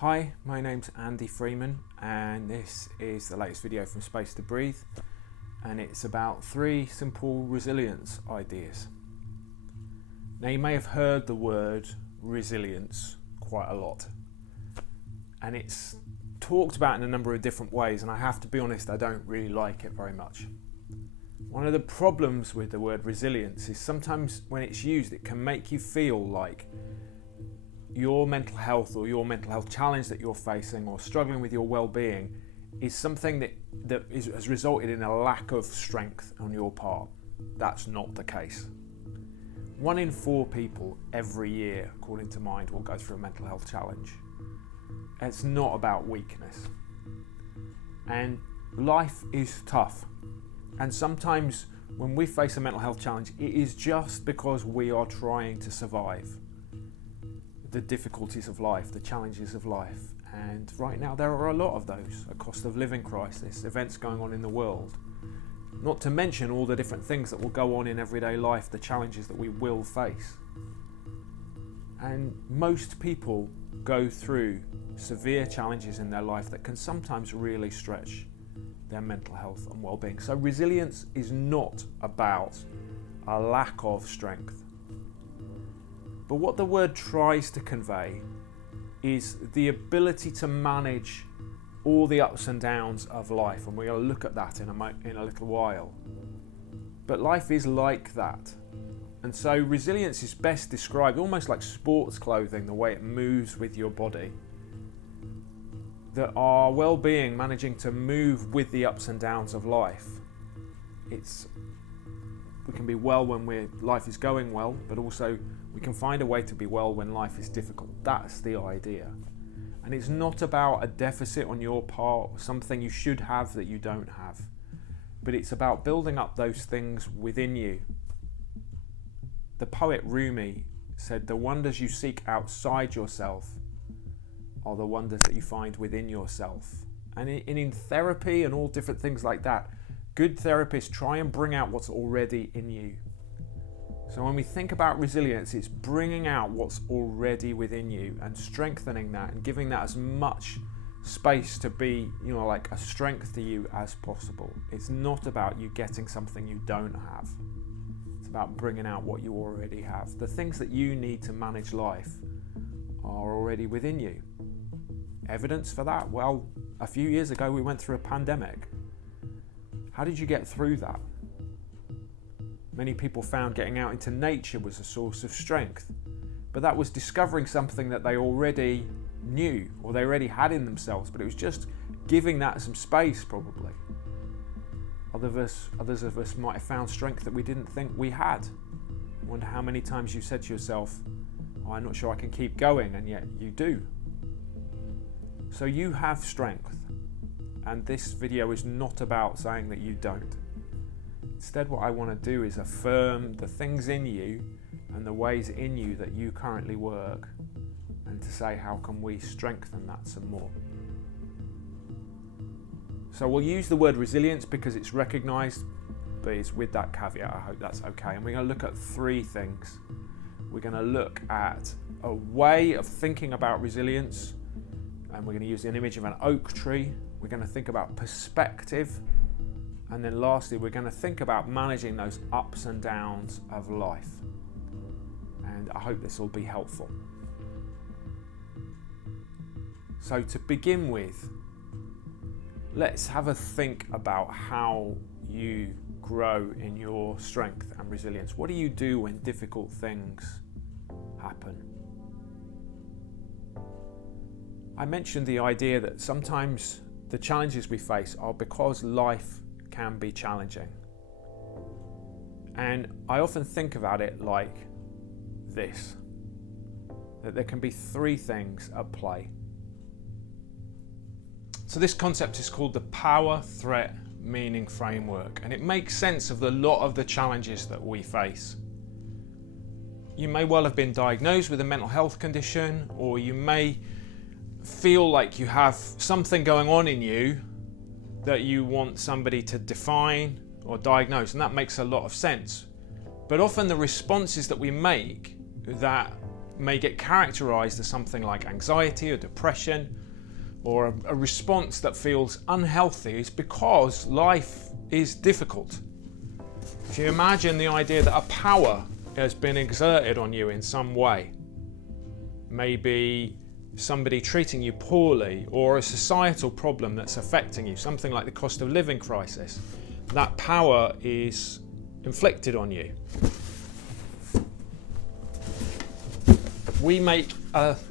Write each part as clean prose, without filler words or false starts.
Hi, my name's Andy Freeman and this is the latest video from Space to Breathe, and it's about 3 simple resilience ideas. Now you may have heard the word resilience quite a lot, and it's talked about in a number of different ways, and I have to be honest, I don't really like it very much. One of the problems with the word resilience is sometimes when it's used it can make you feel like your mental health or your mental health challenge that you're facing or struggling with your well-being is something that has resulted in a lack of strength on your part. That's not the case. 1 in 4 people every year, according to Mind, will go through a mental health challenge. It's not about weakness. And life is tough. And sometimes when we face a mental health challenge, it is just because we are trying to survive the difficulties of life, the challenges of life. And right now there are a lot of those, a cost of living crisis, events going on in the world, not to mention all the different things that will go on in everyday life, the challenges that we will face. And most people go through severe challenges in their life that can sometimes really stretch their mental health and well-being. So resilience is not about a lack of strength. But what the word tries to convey is the ability to manage all the ups and downs of life, and we're going to look at that in a little while. But life is like that. And so resilience is best described almost like sports clothing, the way it moves with your body. That our well-being, managing to move with the ups and downs of life, we can be well when life is going well, but also we can find a way to be well when life is difficult. That's the idea. And it's not about a deficit on your part, something you should have that you don't have, but it's about building up those things within you. The poet Rumi said, "The wonders you seek outside yourself are the wonders that you find within yourself." And in therapy and all different things like that, good therapists try and bring out what's already in you. So when we think about resilience, it's bringing out what's already within you and strengthening that and giving that as much space to be, like a strength to you as possible. It's not about you getting something you don't have. It's about bringing out what you already have. The things that you need to manage life are already within you. Evidence for that? Well, a few years ago we went through a pandemic. How did you get through that? Many people found getting out into nature was a source of strength, but that was discovering something that they already knew or they already had in themselves, but it was just giving that some space probably. Others of us might have found strength that we didn't think we had. I wonder how many times you said to yourself, I'm not sure I can keep going, and yet you do. So you have strength, and this video is not about saying that you don't. Instead, what I want to do is affirm the things in you and the ways in you that you currently work, and to say how can we strengthen that some more. So we'll use the word resilience because it's recognised, but it's with that caveat. I hope that's okay. And we're going to look at 3 things. We're going to look at a way of thinking about resilience, and we're going to use an image of an oak tree. We're going to think about perspective. And then lastly, we're going to think about managing those ups and downs of life. And I hope this will be helpful. So to begin with, let's have a think about how you grow in your strength and resilience. What do you do when difficult things happen? I mentioned the idea that sometimes the challenges we face are because life can be challenging. And I often think about it like this, that there can be 3 things at play. So this concept is called the power, threat, meaning framework, and it makes sense of a lot of the challenges that we face. You may well have been diagnosed with a mental health condition, or you may feel like you have something going on in you that you want somebody to define or diagnose, and that makes a lot of sense. But often the responses that we make that may get characterized as something like anxiety or depression, or a response that feels unhealthy, is because life is difficult. If you imagine the idea that a power has been exerted on you in some way, maybe somebody treating you poorly, or a societal problem that's affecting you, something like the cost of living crisis, that power is inflicted on you. We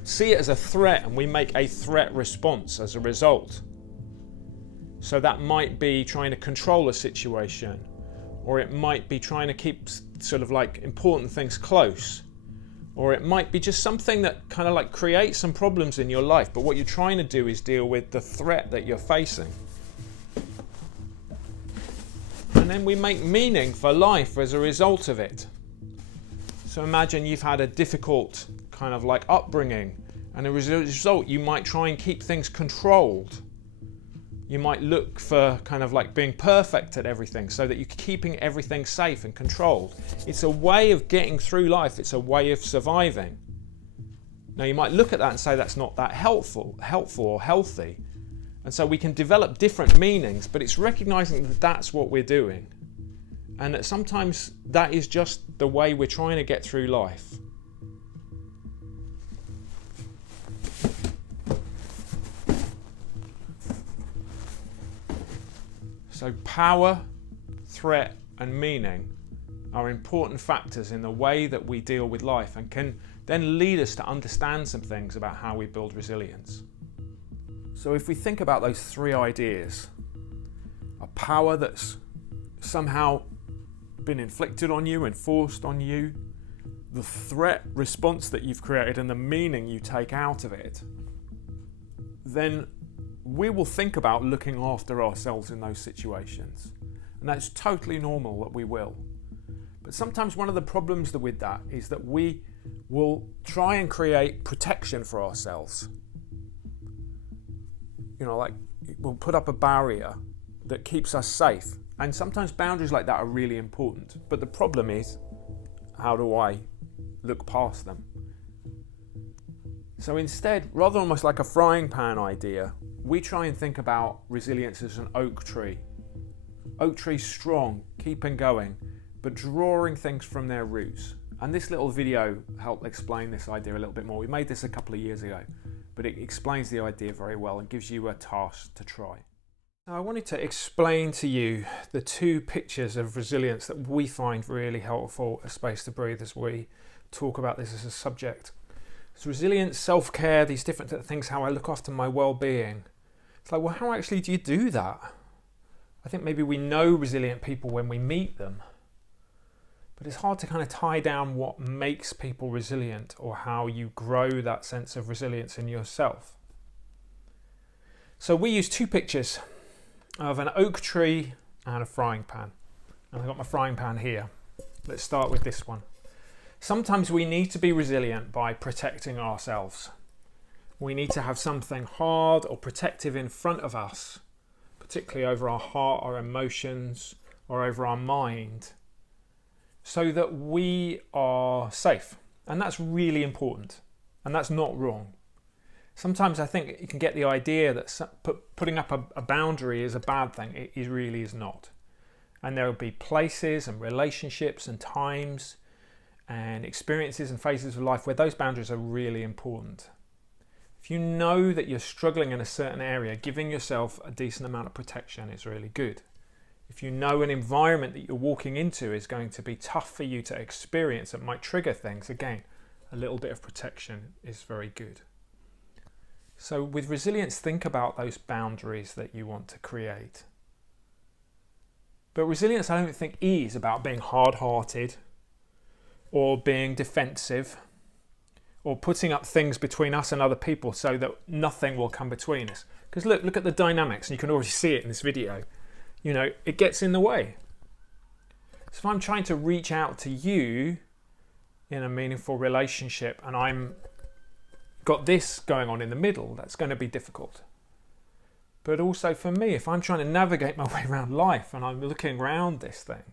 see it as a threat, and we make a threat response as a result. So that might be trying to control a situation, or it might be trying to keep sort of like important things close, or it might be just something that kind of like creates some problems in your life, but what you're trying to do is deal with the threat that you're facing. And then we make meaning for life as a result of it. So imagine you've had a difficult kind of like upbringing, and as a result you might try and keep things controlled. You might look for kind of like being perfect at everything so that you're keeping everything safe and controlled. It's a way of getting through life. It's a way of surviving. Now you might look at that and say that's not that helpful or healthy. And so we can develop different meanings, but it's recognizing that that's what we're doing. And that sometimes that is just the way we're trying to get through life. So power, threat, and meaning are important factors in the way that we deal with life, and can then lead us to understand some things about how we build resilience. So if we think about those three ideas, a power that's somehow been inflicted on you and forced on you, the threat response that you've created, and the meaning you take out of it, then we will think about looking after ourselves in those situations. And that's totally normal that we will. But sometimes one of the problems with that is that we will try and create protection for ourselves. Like we'll put up a barrier that keeps us safe. And sometimes boundaries like that are really important. But the problem is, how do I look past them? So instead, rather almost like a frying pan idea, we try and think about resilience as an oak tree. Oak tree's strong, keeping going, but drawing things from their roots. And this little video helped explain this idea a little bit more. We made this a couple of years ago, but it explains the idea very well and gives you a task to try. Now, I wanted to explain to you the two pictures of resilience that we find really helpful at Space to Breathe as we talk about this as a subject. So resilience, self-care, these different things, how I look after my well-being. It's like, well, how actually do you do that? I think maybe we know resilient people when we meet them, but it's hard to kind of tie down what makes people resilient or how you grow that sense of resilience in yourself. So we use two pictures of an oak tree and a frying pan. And I've got my frying pan here. Let's start with this one. Sometimes we need to be resilient by protecting ourselves. We need to have something hard or protective in front of us, particularly over our heart, our emotions, or over our mind, so that we are safe. And that's really important. And that's not wrong. Sometimes I think you can get the idea that putting up a boundary is a bad thing. It really is not. And there will be places and relationships and times and experiences and phases of life where those boundaries are really important. If you know that you're struggling in a certain area, giving yourself a decent amount of protection is really good. If you know an environment that you're walking into is going to be tough for you to experience, that might trigger things, again, a little bit of protection is very good. So with resilience, think about those boundaries that you want to create. But resilience, I don't think, is about being hard-hearted or being defensive or putting up things between us and other people so that nothing will come between us. Because look at the dynamics, and you can already see it in this video. It gets in the way. So if I'm trying to reach out to you in a meaningful relationship and I'm got this going on in the middle, that's going to be difficult. But also for me, if I'm trying to navigate my way around life and I'm looking around this thing,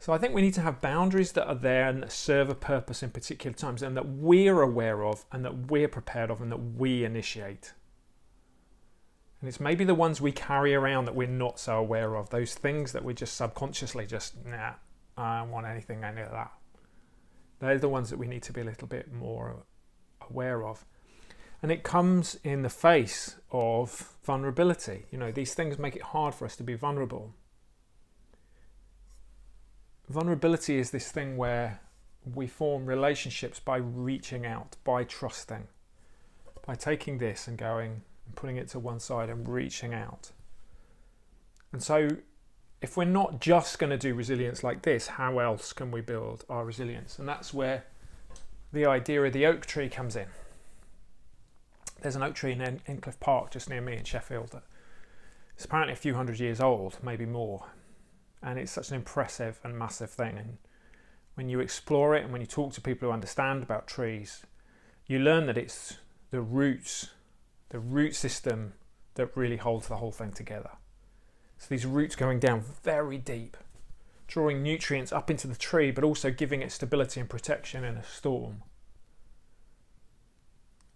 So I think we need to have boundaries that are there and that serve a purpose in particular times, and that we're aware of and that we're prepared of and that we initiate. And it's maybe the ones we carry around that we're not so aware of, those things that we're just subconsciously nah, I don't want any of that. They're the ones that we need to be a little bit more aware of. And it comes in the face of vulnerability. These things make it hard for us to be vulnerable. Vulnerability is this thing where we form relationships by reaching out, by trusting, by taking this and going and putting it to one side and reaching out. And so if we're not just going to do resilience like this, how else can we build our resilience? And that's where the idea of the oak tree comes in. There's an oak tree in Incliffe Park just near me in Sheffield that is apparently a few hundred years old, maybe more. And it's such an impressive and massive thing. And when you explore it and when you talk to people who understand about trees, you learn that it's the root system that really holds the whole thing together. So these roots going down very deep, drawing nutrients up into the tree, but also giving it stability and protection in a storm.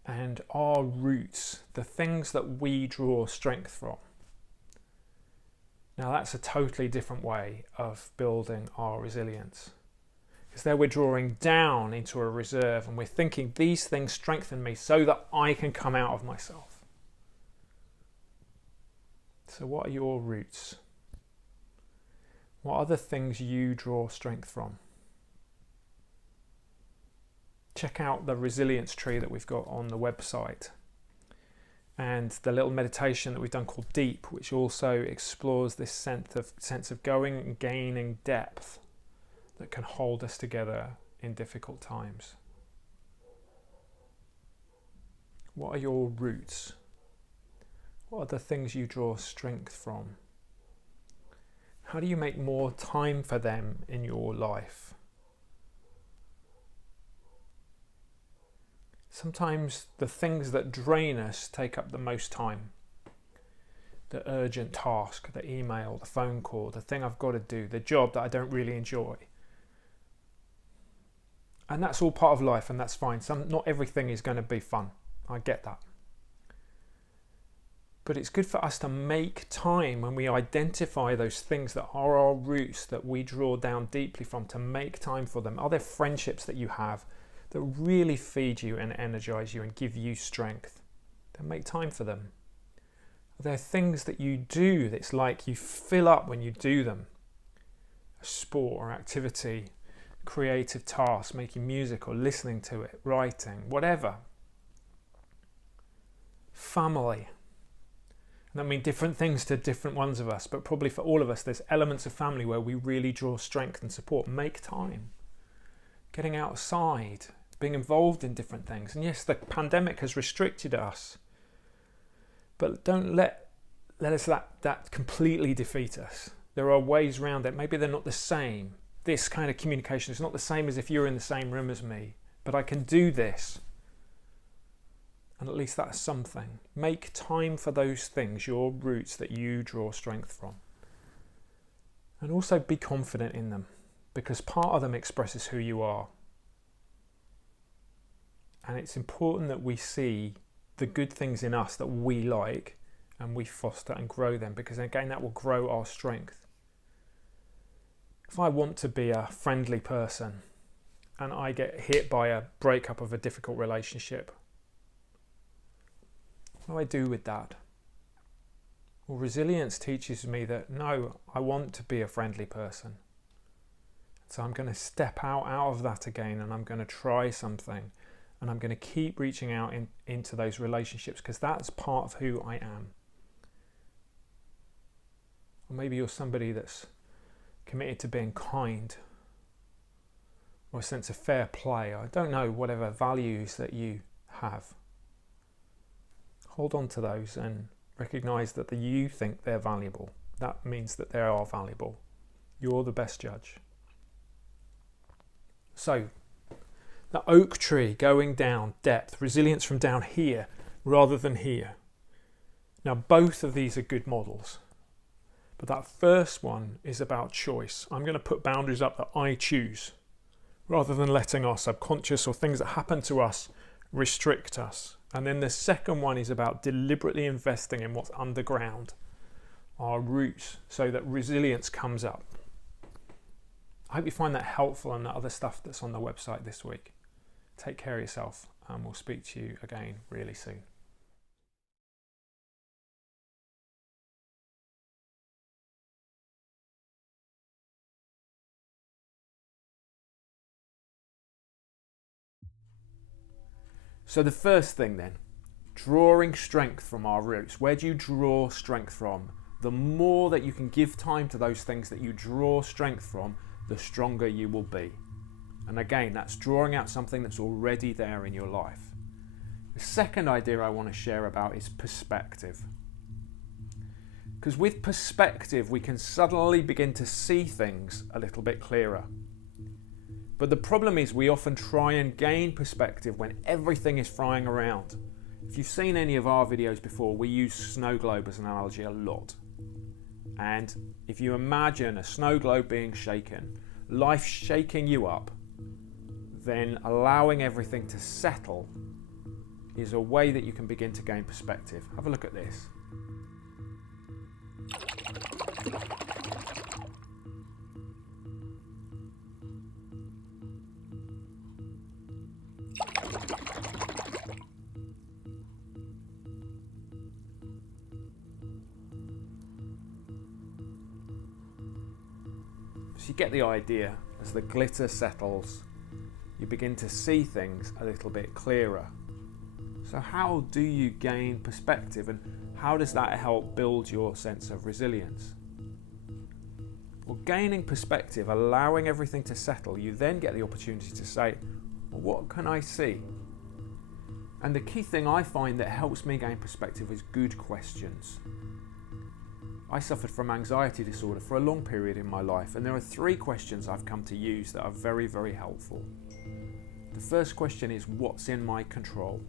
And our roots, the things that we draw strength from. Now that's a totally different way of building our resilience. Because there we're drawing down into a reserve and we're thinking these things strengthen me so that I can come out of myself. So what are your roots? What are the things you draw strength from? Check out the resilience tree that we've got on the website and the little meditation that we've done called Deep, which also explores this sense of going and gaining depth that can hold us together in difficult times. What are your roots? What are the things you draw strength from? How do you make more time for them in your life? Sometimes the things that drain us take up the most time. The urgent task, the email, the phone call, the thing I've got to do, the job that I don't really enjoy. And that's all part of life, and that's fine. Not everything is going to be fun. I get that. But it's good for us to make time when we identify those things that are our roots that we draw down deeply from, to make time for them. Are there friendships that you have that really feed you and energize you and give you strength? Then make time for them. Are there things that you do that's like you fill up when you do them? A sport or activity, creative task, making music or listening to it, writing, whatever. Family. And I mean different things to different ones of us, but probably for all of us there's elements of family where we really draw strength and support. Make time. Getting outside, being involved in different things. And yes, the pandemic has restricted us, but don't let that completely defeat us. There are ways around it. Maybe they're not the same. This kind of communication is not the same as if you're in the same room as me, but I can do this. And at least that's something. Make time for those things, your roots that you draw strength from. And also be confident in them, because part of them expresses who you are. And it's important that we see the good things in us that we like and we foster and grow them, because again that will grow our strength. If I want to be a friendly person and I get hit by a breakup of a difficult relationship, what do I do with that? Well, resilience teaches me that no, I want to be a friendly person. So I'm going to step out of that again, and I'm going to try something, and I'm going to keep reaching out into those relationships, because that's part of who I am. Or maybe you're somebody that's committed to being kind, or a sense of fair play. I don't know, whatever values that you have. Hold on to those and recognise that you think they're valuable. That means that they are valuable. You're the best judge. So, the oak tree going down, depth, resilience from down here rather than here. Now, both of these are good models. But that first one is about choice. I'm going to put boundaries up that I choose, rather than letting our subconscious or things that happen to us restrict us. And then the second one is about deliberately investing in what's underground, our roots, so that resilience comes up. I hope you find that helpful and that other stuff that's on the website this week. Take care of yourself, and we'll speak to you again really soon. So the first thing then, drawing strength from our roots. Where do you draw strength from? The more that you can give time to those things that you draw strength from, the stronger you will be. And again, that's drawing out something that's already there in your life. The second idea I want to share about is perspective. Because with perspective, we can suddenly begin to see things a little bit clearer. But the problem is we often try and gain perspective when everything is flying around. If you've seen any of our videos before, we use snow globe as an analogy a lot. And if you imagine a snow globe being shaken, life shaking you up, then allowing everything to settle is a way that you can begin to gain perspective. Have a look at this. So you get the idea. As the glitter settles, you begin to see things a little bit clearer. So how do you gain perspective, and how does that help build your sense of resilience? Well, gaining perspective, allowing everything to settle, you then get the opportunity to say, well, what can I see? And the key thing I find that helps me gain perspective is good questions. I suffered from anxiety disorder for a long period in my life, and there are 3 questions I've come to use that are very, very helpful. The first question is, what's in my control?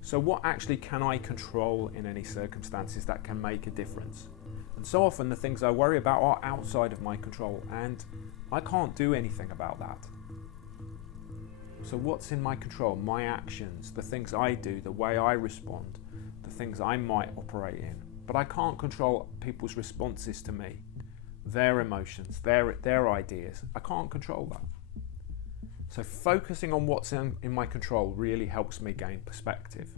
So what actually can I control in any circumstances that can make a difference? And so often the things I worry about are outside of my control, and I can't do anything about that. So what's in my control? My actions, the things I do, the way I respond, the things I might operate in. But I can't control people's responses to me, their emotions, their ideas. I can't control that. So focusing on what's in my control really helps me gain perspective.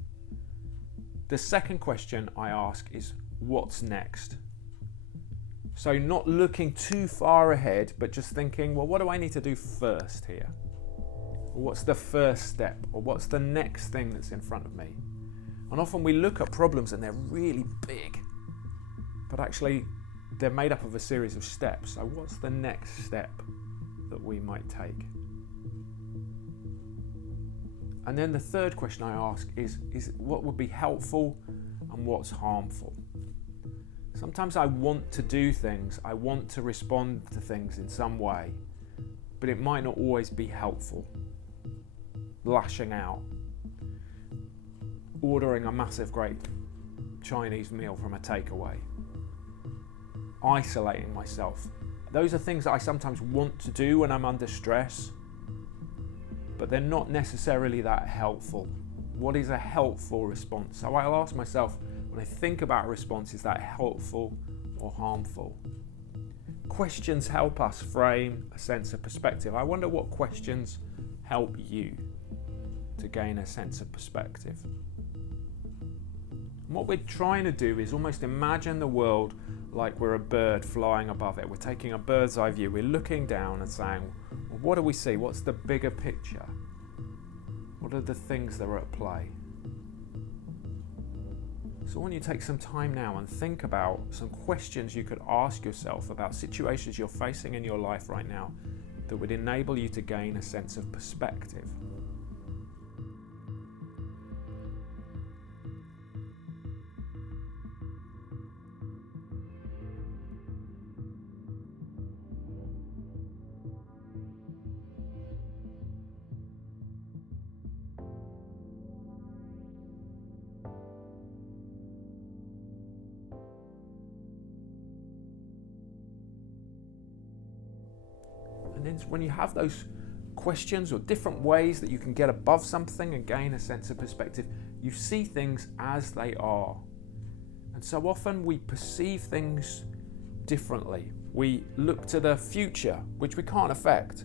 The second question I ask is, what's next? So not looking too far ahead, but just thinking, well, what do I need to do first here? Or what's the first step? Or what's the next thing that's in front of me? And often we look at problems and they're really big, but actually they're made up of a series of steps. So what's the next step that we might take? And then the third question I ask is what would be helpful and what's harmful? Sometimes I want to do things, I want to respond to things in some way, but it might not always be helpful. Lashing out, ordering a massive great Chinese meal from a takeaway, isolating myself. Those are things that I sometimes want to do when I'm under stress, but they're not necessarily that helpful. What is a helpful response? So I'll ask myself, when I think about a response, is that helpful or harmful? Questions help us frame a sense of perspective. I wonder what questions help you to gain a sense of perspective. And what we're trying to do is almost imagine the world like we're a bird flying above it. We're taking a bird's eye view, we're looking down and saying, well, what do we see? What's the bigger picture? What are the things that are at play? So I want you to take some time now and think about some questions you could ask yourself about situations you're facing in your life right now that would enable you to gain a sense of perspective. then when you have those questions or different ways that you can get above something and gain a sense of perspective, you see things as they are. And so often we perceive things differently. We look to the future, which we can't affect,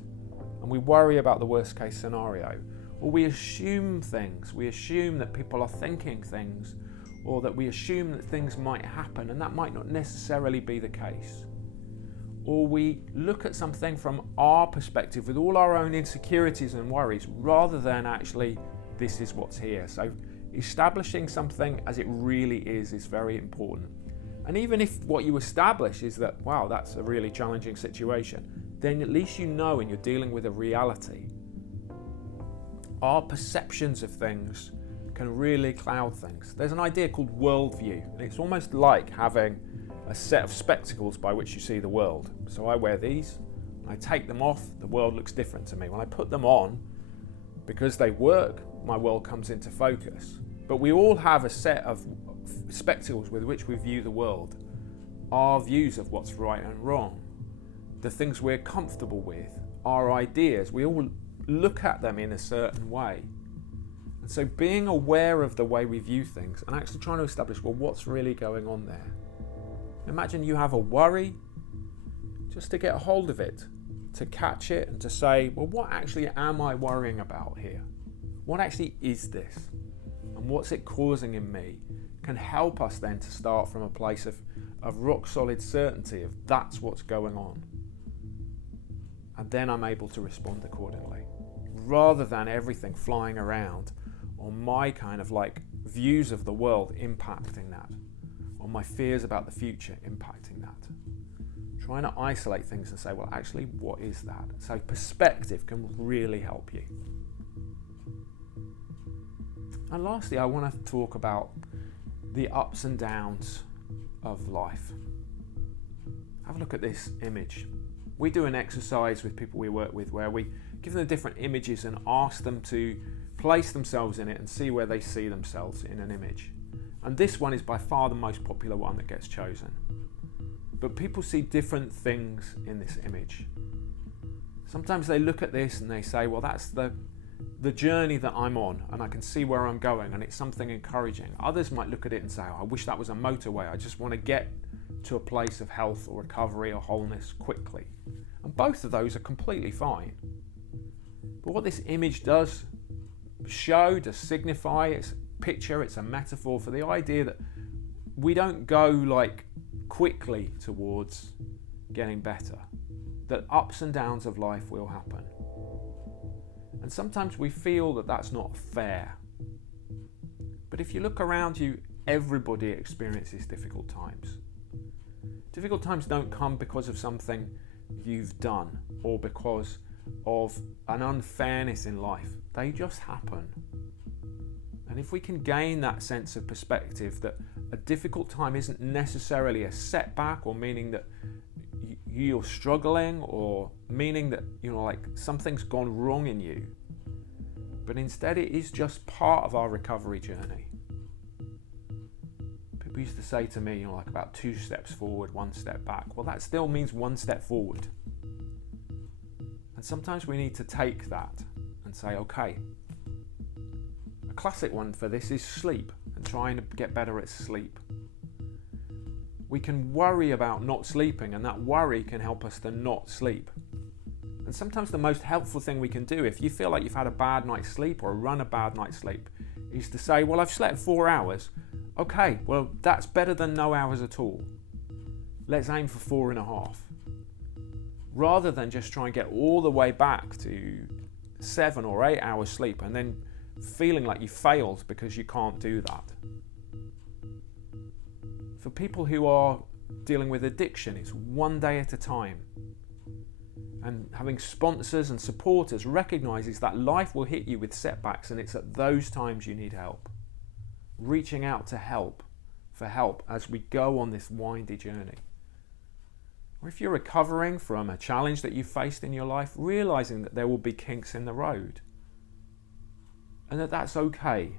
and we worry about the worst case scenario. Or we assume things. We assume that people are thinking things, or that we assume that things might happen, and that might not necessarily be the case. Or we look at something from our perspective with all our own insecurities and worries, rather than actually, this is what's here. So establishing something as it really is very important. And even if what you establish is that, wow, that's a really challenging situation, then at least you know, and you're dealing with a reality. Our perceptions of things can really cloud things. There's an idea called worldview, and it's almost like having a set of spectacles by which you see the world. So I wear these, I take them off, the world looks different to me. When I put them on, because they work, my world comes into focus. But we all have a set of spectacles with which we view the world. Our views of what's right and wrong, the things we're comfortable with, our ideas, we all look at them in a certain way. And so being aware of the way we view things and actually trying to establish, well, what's really going on there? Imagine you have a worry, just to get a hold of it, to catch it and to say, well, what actually am I worrying about here? What actually is this? And what's it causing in me? Can help us then to start from a place of rock solid certainty of that's what's going on. And then I'm able to respond accordingly, rather than everything flying around, or my kind of like views of the world impacting that, or my fears about the future impacting that. Trying to isolate things and say, well, actually, what is that? So perspective can really help you. And lastly, I want to talk about the ups and downs of life. Have a look at this image. We do an exercise with people we work with where we give them different images and ask them to place themselves in it and see where they see themselves in an image. And this one is by far the most popular one that gets chosen. But people see different things in this image. Sometimes they look at this and they say, well, that's the journey that I'm on, and I can see where I'm going, and it's something encouraging. Others might look at it and say, oh, I wish that was a motorway. I just want to get to a place of health or recovery or wholeness quickly. And both of those are completely fine. But what this image does show, does signify, it's a picture, it's a metaphor for the idea that we don't go like quickly towards getting better, that ups and downs of life will happen. And sometimes we feel that that's not fair. But if you look around you, everybody experiences difficult times. Difficult times don't come because of something you've done or because of an unfairness in life. They just happen. And if we can gain that sense of perspective that a difficult time isn't necessarily a setback, or meaning that you're struggling, or meaning that like something's gone wrong in you, but instead it is just part of our recovery journey. People used to say to me, like about 2 steps forward, 1 step back. Well, that still means 1 step forward. And sometimes we need to take that and say, okay, a classic one for this is sleep and trying to get better at sleep. We can worry about not sleeping, and that worry can help us to not sleep. And sometimes the most helpful thing we can do, if you feel like you've had a bad night's sleep or run a bad night's sleep, is to say, well, I've slept 4 hours. Okay, well, that's better than no hours at all. Let's aim for 4.5. Rather than just try and get all the way back to 7 or 8 hours sleep and then feeling like you failed because you can't do that. For people who are dealing with addiction, it's 1 day at a time. And having sponsors and supporters recognises that life will hit you with setbacks, and it's at those times you need help. Reaching out to help as we go on this windy journey. Or if you're recovering from a challenge that you faced in your life, realising that there will be kinks in the road. And that's okay.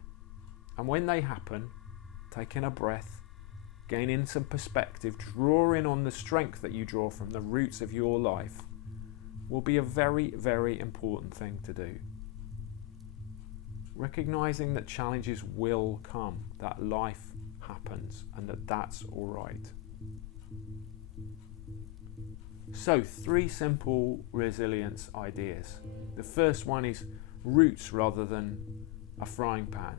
And when they happen, taking a breath, gaining some perspective, drawing on the strength that you draw from the roots of your life, will be a very, very important thing to do. Recognizing that challenges will come, that life happens, and that that's all right. So, 3 simple resilience ideas. The first one is roots rather than a frying pan.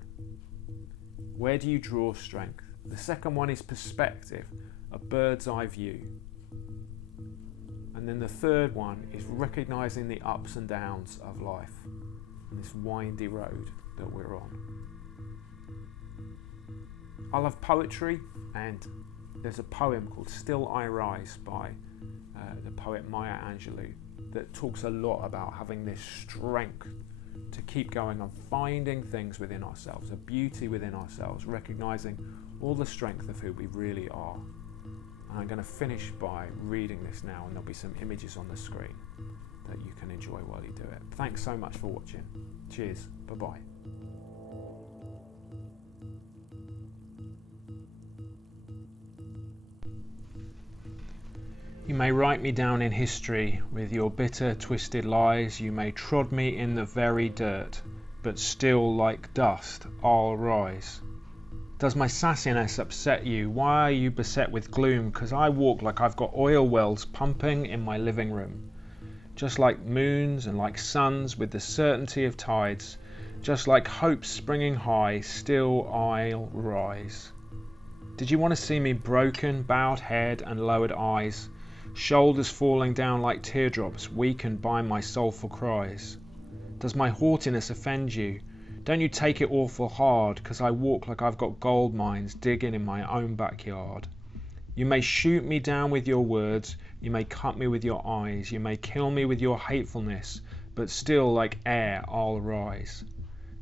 Where do you draw strength? The second one is perspective, a bird's eye view. And then the third one is recognizing the ups and downs of life and this windy road that we're on. I love poetry, and there's a poem called Still I Rise by the poet Maya Angelou that talks a lot about having this strength to keep going and finding things within ourselves, a beauty within ourselves, recognizing all the strength of who we really are. And I'm going to finish by reading this now, and there'll be some images on the screen that you can enjoy while you do it. Thanks so much for watching. Cheers. Bye-bye. You may write me down in history with your bitter, twisted lies. You may trod me in the very dirt, but still like dust I'll rise. Does my sassiness upset you? Why are you beset with gloom? 'Cause I walk like I've got oil wells pumping in my living room. Just like moons and like suns with the certainty of tides, just like hope springing high, still I'll rise. Did you want to see me broken, bowed head and lowered eyes? Shoulders falling down like teardrops, weakened by my soulful cries. Does my haughtiness offend you? Don't you take it awful hard, 'cause I walk like I've got gold mines digging in my own backyard. You may shoot me down with your words, you may cut me with your eyes, you may kill me with your hatefulness, but still like air I'll rise.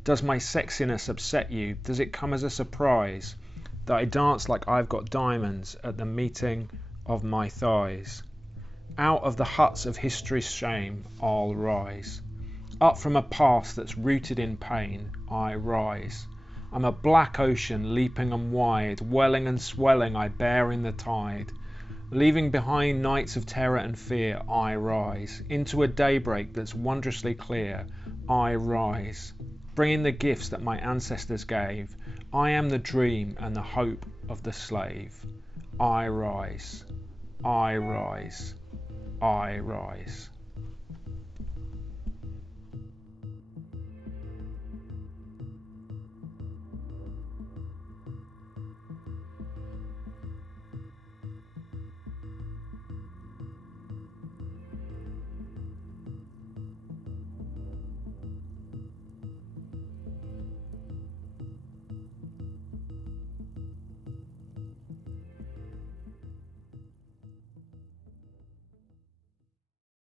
Does my sexiness upset you? Does it come as a surprise that I dance like I've got diamonds at the meeting of my thighs? Out of the huts of history's shame I'll rise. Up from a past that's rooted in pain I rise. I'm a black ocean leaping and wide, welling and swelling I bear in the tide. Leaving behind nights of terror and fear I rise. Into a daybreak that's wondrously clear I rise. Bringing the gifts that my ancestors gave. I am the dream and the hope of the slave. I rise. I rise. I rise.